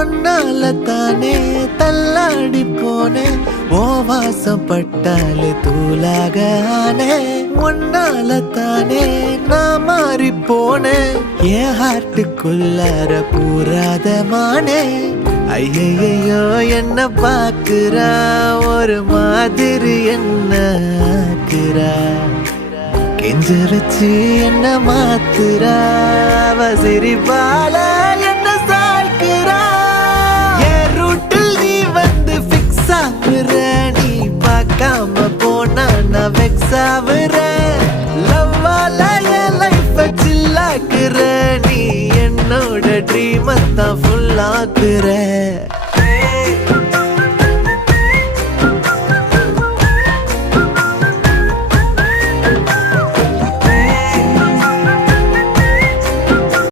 ஒன்னால தானே தள்ளாடி போனேன் ஓ வாசம் பட்டாலே தூளாக ஆனே ஒன்னால தானே நான் மாறி போனேன் என் ஹார்ட்டுக்குள்ளார பூராத மானே ஐயையோ என்ன பாக்குறா ஒரு மாதிரி என்ன ஆக்குறா கெஞ்ச வச்சு என்ன மாத்துறா அவ சிரிப்பால என்ன சாய்க்கிறா என் ரூட்டில் நீ வந்து ஃபிக்ஸ் ஆகுற நீ பார்க்காம போனா நான் வெக்ஸ் ஆகுற லவ்வால என் லைஃப சில்லாக்குற நீ என்னோட ட்ரீம் தான் ஃபுல் ஆக்குற